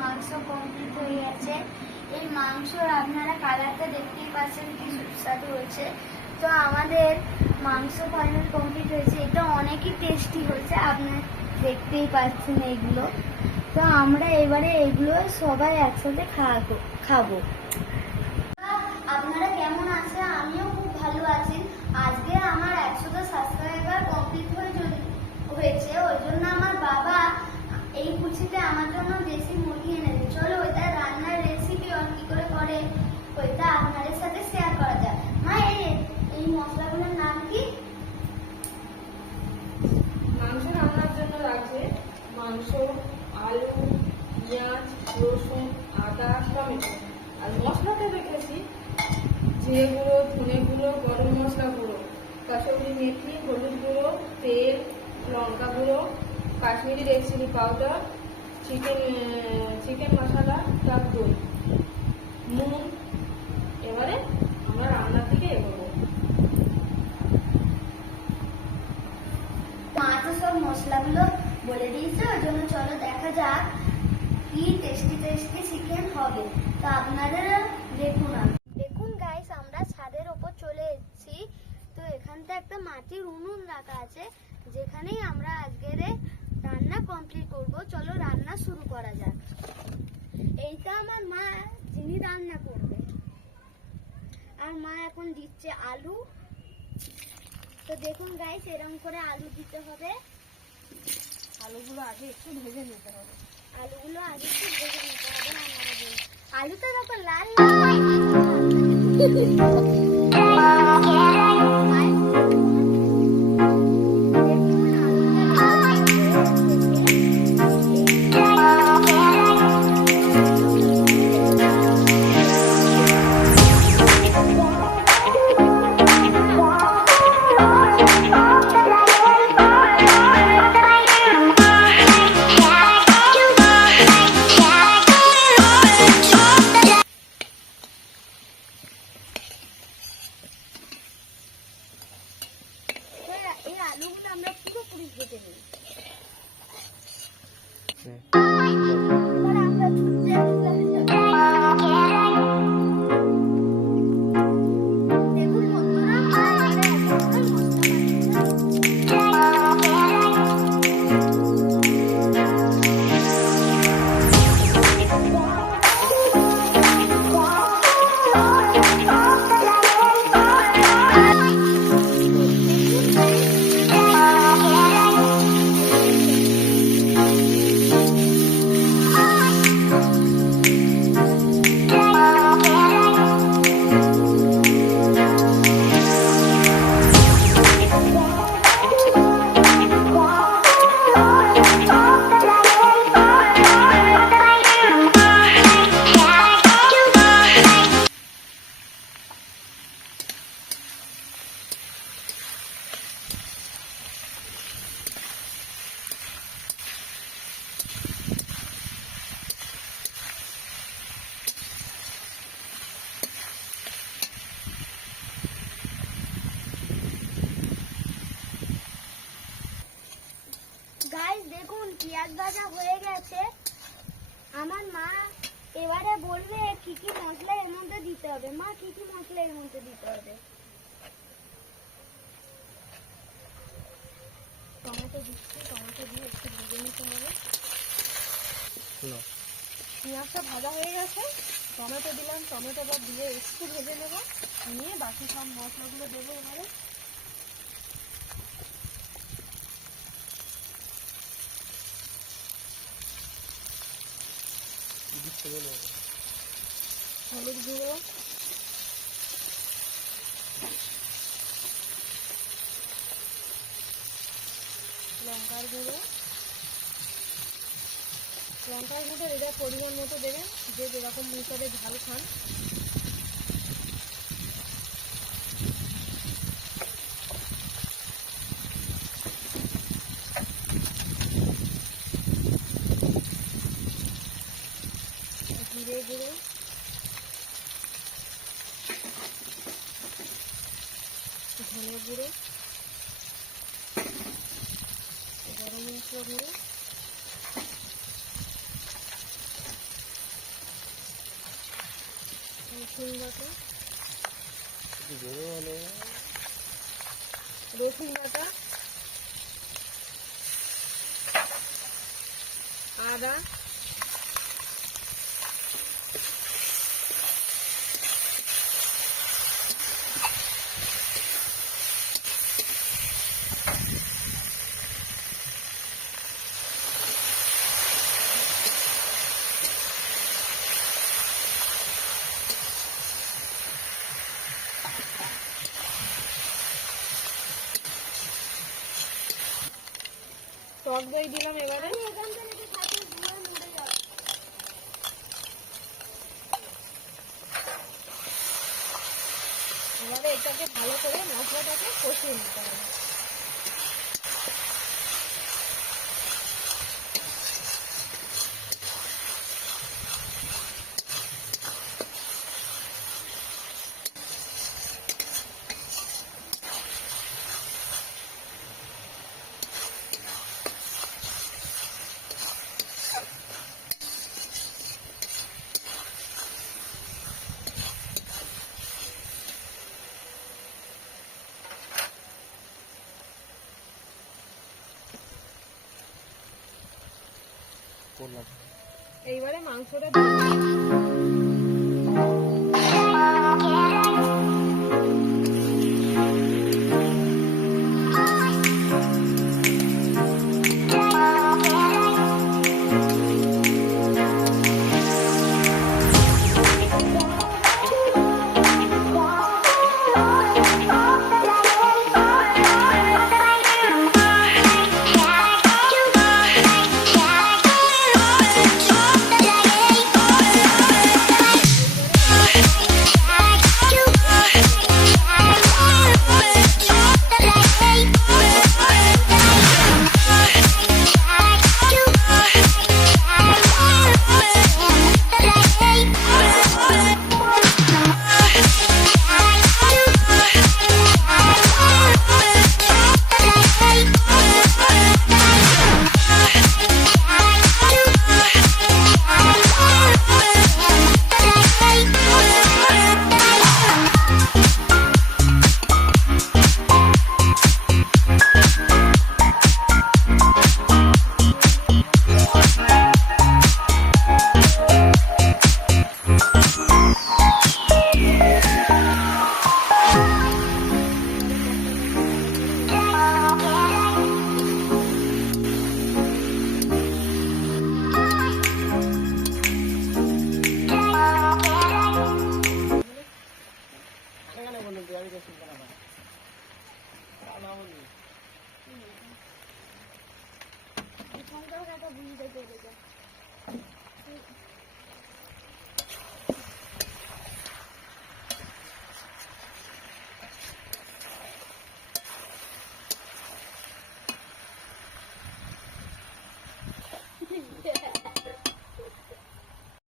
মাংস কমপ্লিট হয়ে গেছে। এই মাংস আপনারা কালারটা দেখতেই পাচ্ছেন কি সুস্বাদু হয়েছে। তো আমাদের মাংস ফাইনাল কমপ্লিট হয়েছে। এটা অনেকই টেস্টি হয়েছে, আপনারা দেখতেই পাচ্ছেন এগুলো। তো আমরা এবারে এগুলো সবাই একসাথে খাবো। আপনারা কেমন আছেন? আমিও খুব ভালো আছি। আজকে আমার 100টা সাবস্ক্রাইবার কমপ্লিট হয়েছে, ওই জন্য আমার বাবা এই খুশিতে আমার জন্য দেশি মুরগি এনেছে। চলো ওইটা রান্নার রেসিপি কি করে করে ওইটা আপনাদের সাথে শেয়ার করা যায়। মা এই মশলাগুলোর নাম কি? মাংস রান্নার জন্য লাগছে মাংস, আলু, পেঁয়াজ, রসুন, আদা, টমেটো। আর মশলাটা রেখেছি জিরে গুঁড়ো, ধনে গুঁড়ো, গরম মশলা গুঁড়ো, কসুরি মেথি, হলুদ গুঁড়ো, তেল, লঙ্কা গুঁড়ো, Kashmiri red chilli powder, chicken masala, টক দই, নুন। এবারে আমরা রান্নার দিকে এগোবো। মা তো সব মশলাগুলো বলে দিয়েছে, ওই জন্য চলো দেখা যাক কি টেস্টি টেস্টি চিকেন হবে। তো আপনাদের দেখুন গাইস, আমরা ছাদের ওপর চলে এসেছি। তো এখানটা একটা মাটির উনুন রাখা আছে, যেখানেই আমরা আজকের রান্না কমপ্লিট করব। চলো রান্না শুরু করা যাক। এইটা আমার মা, যিনি রান্না করবে। আর মা এখন দিচ্ছে আলু। তো দেখুন গাইস, এরকম করে আলু দিতে হবে। আলুগুলো আগে একটু ভেজে নিতে হবে। আলুটা যখন লাল আলুগুলো আমরা পুরোপুরি ভেজে নিই। এবার আমরা দেখুন বন্ধুরা, গাইস দেখুন পেঁয়াজ ভাজা হয়ে গেছে। আমার মা এবারে বলবে কি কি মশলা এর মধ্যে দিতে হবে। মা কি কি মশলা এর মধ্যে দিতে হবে? টমেটো দিচ্ছি, টমেটো দিয়ে একটু ভেজে নিতে হবে। পেঁয়াজটা ভাজা হয়ে গেছে, টমেটো দিলাম, টমেটোটা দিয়ে একটু ভেজে নেব, নিয়ে বাকি সব মশলাগুলো দেবো এবারে। হলুদ গুঁড়ো, লঙ্কার গুঁড়ো, এটা পরিমাণ মতো দেবেন, যে যেরকম হিসাবে ঝাল খান। জিরে গুঁড়ো, ধনে গুঁড়ো, গরম মশলা গুঁড়ো, রসুন বাটা, রসুন বাটা, আদা, টক দই দিলাম এবারে। এবারে এটাকে ভালো করে মশলাটাকে কষিয়ে নিতে হবে। এইবারে মাংসটা দিয়ে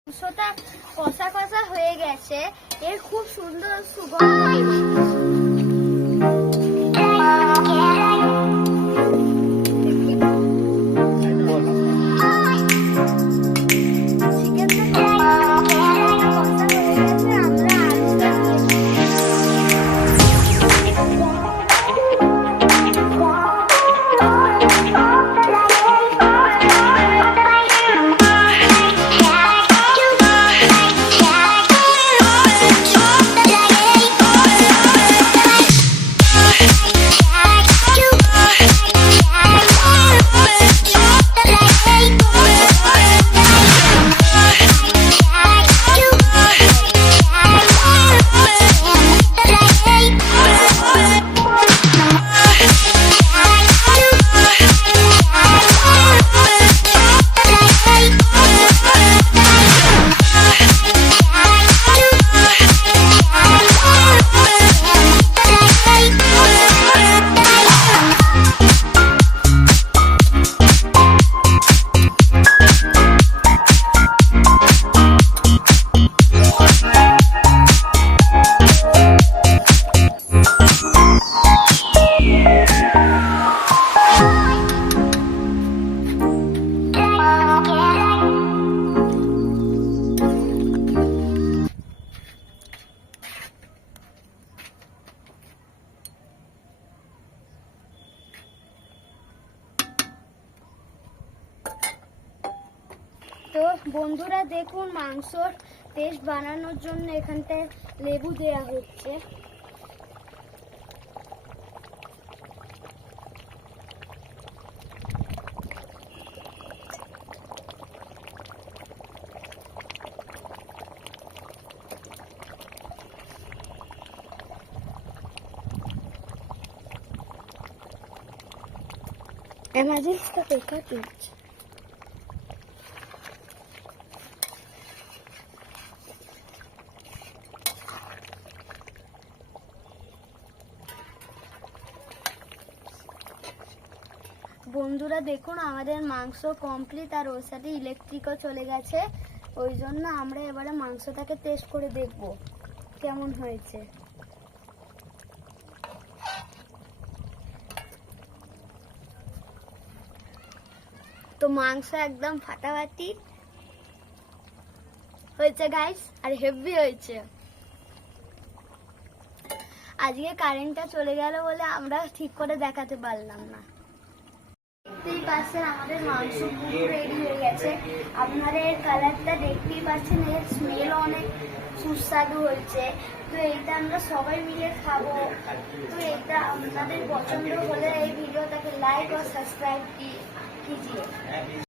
মাংসটা কষা কষা হয়ে গেছে, এর খুব সুন্দর সুগন্ধ তো বন্ধুরা দেখুন, মাংসর টেস্ট বানানোর জন্য এখানটায় লেবু দেয়া হচ্ছে। এমার্জেন্সিটা বেকার চলছে। বন্ধুরা দেখুন, আমাদের মাংস কমপ্লিট, আর ওর সাথে ইলেকট্রিকও চলে গেছে। ওই জন্য আমরা এবারে মাংসটাকে টেস্ট করে দেখব কেমন হয়েছে। তো মাংস একদম ফাটাফাটি হয়েছে গাইস, আর হেভি হয়েছে। আজকে কারেন্টটা চলে গেল বলে আমরা ঠিক করে দেখাতে পারলাম না। দেখতেই পাচ্ছেন আমাদের মাংস পুরো রেডি হয়ে গেছে। আপনারা এর কালারটা দেখতেই পাচ্ছেন, এর স্মেলও অনেক সুস্বাদু হয়েছে। তো এইটা আমরা সবাই মিলে খাবো। তো এটা আপনাদের পছন্দ হলে এই ভিডিওটাকে লাইক ও সাবস্ক্রাইব कीजिए।